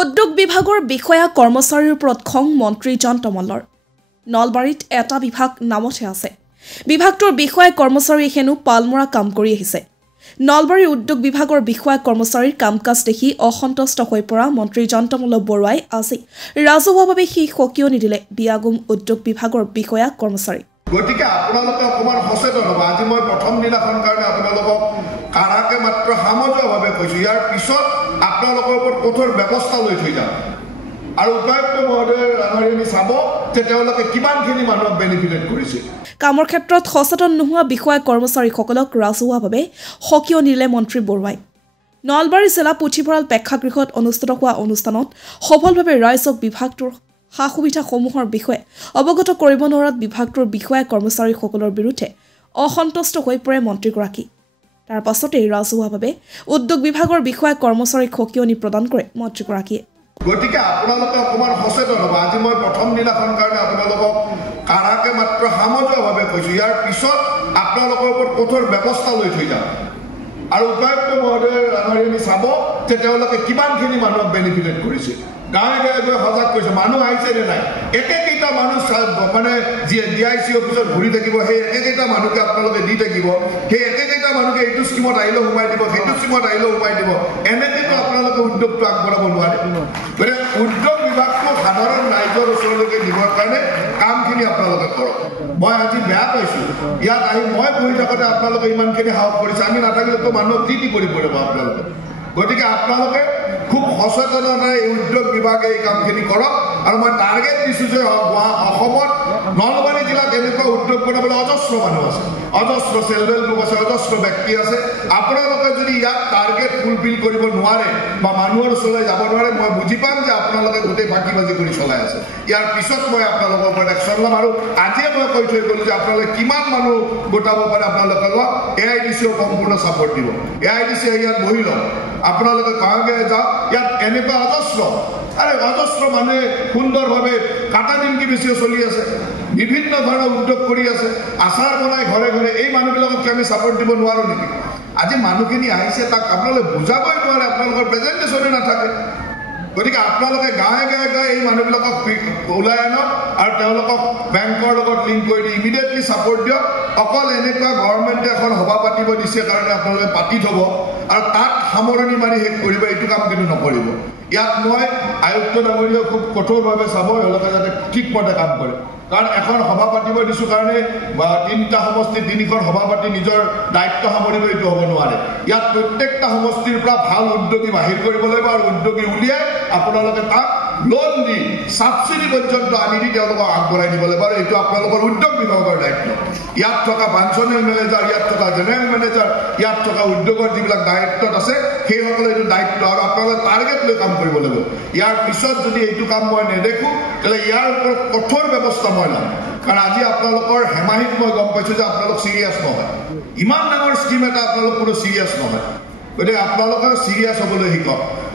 উদ্যোগ বিভাগৰ বিষয়া কৰ্মচাৰীৰ ওপৰত খং মন্ত্ৰী জন তমলৰ নলবাৰীত এটা বিভাগ নামতে আছে বিভাগটোৰ বিষয়া কৰ্মচাৰী হেনো পালমৰা কাম কৰি আহিছে নলবাৰী উদ্যোগ বিভাগৰ বিষয়া কৰ্মচাৰীৰ কামকাজ দেখি অসন্তুষ্ট হৈ পৰা মন্ত্ৰী জন তমল বৰুৱাই আজি ৰাজহুৱাভাৱে সেই সকিয় নিদিলে বিয়াগুম উদ্যোগ বিভাগৰ বিষয়া কৰ্মচাৰী গতিকে আপোনালোকে অকমান সচেতন হ'ব আজি মই প্ৰথম দিনাখন কাৰণে আপোনালোকক কাৰাকে মাত্ৰ সামজভাৱে কৈছো ইয়াৰ পিছত আপোনালোকৰ ওপৰত কঠোৰ ব্যৱস্থা লৈ থৈ যাম আৰু উপায়ুক্ত মহোদয়ে ৰাঙাৰী চাব যে তেওঁলোকে কিমানখিনি মানুহক বেনিফিটেড কৰিছে কামৰ ক্ষেত্ৰত সচেতন নোহোৱা বিষয়া কৰ্মচাৰীসকলক ৰাজহুৱাভাৱে সকিয় নিদিলে মন্ত্ৰী বৰুৱাই নলবাৰী জিলা পুথিভঁৰাল প্ৰেক্ষাগৃহত অনুষ্ঠিত হোৱা অনুষ্ঠানত সফলভাৱে ৰাইজক বিভাগটোৰ সা সুবিধাসমূহৰ বিষয়ে অৱগত কৰিব নোৱাৰাত বিভাগটোৰ বিষয়া কৰ্মচাৰীসকলৰ বিৰুদ্ধে অসন্তুষ্ট হৈ পৰে মন্ত্ৰীগৰাকী তাৰ পাছতেই ৰাজহুৱাভাৱে উদ্যোগ বিভাগৰ বিষয়া কৰ্মচাৰীক সকিয়নি প্ৰদান কৰে মন্ত্ৰীগৰাকীয়ে গতিকে আপোনালোকে অকমান সচেতন হ'ব আজি মই প্ৰথম দিনাখন কাৰণে আপোনালোকক কাৰাকে মাত্ৰ সামজভাৱে কৈছো ইয়াৰ পিছত আপোনালোকৰ ওপৰত কঠোৰ ব্যৱস্থা লৈ থৈ যাম আৰু উপায়ুক্ত মহোদয়ে ৰাঙাৰী চাব যে তেওঁলোকে কিমানখিনি মানুহক বেনিফিটেড কৰিছে গাঁৱে গাঁৱে গৈ সজাগ কৰিছে মানুহ আহিছে নে নাই একেকেইটা মানুহ মানে DIC অফিচত ঘূৰি থাকিব সেই একেকেইটা মানুহকে আপোনালোকে দি থাকিব সেই একেকেইটা মানুহকে এইটো স্কিমত আহিলেও সোমাই দিব সেইটো স্কিমত আহিলেও সোমাই দিব এনেকৈতো আপোনালোকে উদ্যোগটো আগবঢ়াব নোৱাৰে গতিকে উদ্যোগ বিভাগটো সাধাৰণ ৰাইজৰ ওচৰলৈকে নিবৰ কাৰণে কামখিনি আপোনালোকে কৰক মই আজি বেয়া পাইছোঁ ইয়াত আহি মই বহি থাকোঁতে আপোনালোকে ইমানখিনি সাহস কৰিছে আমি নাথাকিলেতো মানুহক কি কৰি পৰিব আপোনালোকে গতিকে আপোনালোকে খুব সচেতনতাৰে এই উদ্যোগ বিভাগে এই কামখিনি কৰক আৰু মই টাৰ্গেট দিছোঁ যে অসমত নলবাৰী জিলাত এনেকুৱা উদ্যোগ বনাবলৈ অজস্ৰ মানুহ আছে অজস্ৰ চেল্ফ হেল্প গ্ৰুপ আছে অজস্ৰ ব্যক্তি আছে আপোনালোকে যদি ইয়াত টাৰ্গেট ফুলফিল কৰিব নোৱাৰে বা মানুহৰ ওচৰলৈ যাব নোৱাৰে মই বুজি পাম যে আপোনালোকে গোটেই ফাঁকিবাজি কৰি চলাই আছে ইয়াৰ পিছত মই আপোনালোকৰ ওপৰত একশ্যন ল'ম আৰু আজিয়ে মই কৈ থৈ গ'লোঁ যে আপোনালোকে কিমান মানুহ গোটাব পাৰে আপোনালোকে লওক AIDCও সম্পূৰ্ণ ছাপৰ্ট দিব AIDC ইয়াত বহি লওক আপোনালোকে গাঁৱে যাওক ইয়াত এনেকুৱা অজস্ৰ মানুহে সুন্দৰভাৱে কাটা নিমকি বেছিও চলি আছে বিভিন্ন ধৰণৰ উদ্যোগ কৰি আছে আচাৰ বনাই ঘৰে ঘৰে এই মানুহবিলাকক আমি ছাপৰ্ট দিব নোৱাৰোঁ নেকি আজি মানুহখিনি আহিছে তাক আপোনালোকে বুজাবই নোৱাৰে আপোনালোকৰ প্ৰেজেণ্টেশ্যনে নাথাকে গতিকে আপোনালোকে গাঁৱে গাঁৱে গৈ এই মানুহবিলাকক ওলাই আনক আৰু তেওঁলোকক বেংকৰ লগত লিংক কৰি দি ইমিডিয়েটলি ছাপৰ্ট দিয়ক অকল এনেকুৱা গভৰ্ণমেণ্টে এখন সভা পাতিব দিছে কাৰণে আপোনালোকে পাতি থ'ব আৰু তাত সামৰণি মাৰি শেষ কৰিব এইটো কাম কিন্তু নকৰিব ইয়াত মই আয়ুক্ত ডাঙৰীয়াক খুব কঠোৰভাৱে চাব এওঁলোকে যাতে ঠিকমতে কাম কৰে কাৰণ এখন সভা পাতিব দিছোঁ কাৰণে বা 3টা সমষ্টিত 3খন সভা পাতি নিজৰ দায়িত্ব সামৰিব এইটো হ'ব নোৱাৰে ইয়াত প্ৰত্যেকটা সমষ্টিৰ পৰা ভাল উদ্যোগী বাহিৰ কৰিব লাগিব আৰু উদ্যোগী উলিয়াই আপোনালোকে তাক লোন দি ছাবচিডি পৰ্যন্ত আনি দি তেওঁলোকক আগবঢ়াই দিব লাগিব আৰু এইটো আপোনালোকৰ উদ্যোগ বিভাগৰ দায়িত্ব ইয়াত থকা ফাংচনেল মেনেজাৰ ইয়াত থকা জেনেৰেল মেনেজাৰ ইয়াত থকা উদ্যোগৰ যিবিলাক দায়িত্বত আছে সেইসকলে এইটো দায়িত্ব আৰু আপোনালোকে টাৰ্গেট লৈ কাম কৰিব লাগিব ইয়াৰ পিছত যদি এইটো কাম মই নেদেখোঁ তেতিয়াহ'লে ইয়াৰ ওপৰত কঠোৰ ব্যৱস্থা মই ল'ম কাৰণ আজি আপোনালোকৰ হেমাহিত মই গম পাইছোঁ যে আপোনালোক চিৰিয়াছ নহয় ইমান ডাঙৰ স্কিম এটা আপোনালোক কোনো চিৰিয়াছ নহয় গতিকে আপোনালোকে চিৰিয়াছ হ'বলৈ শিকক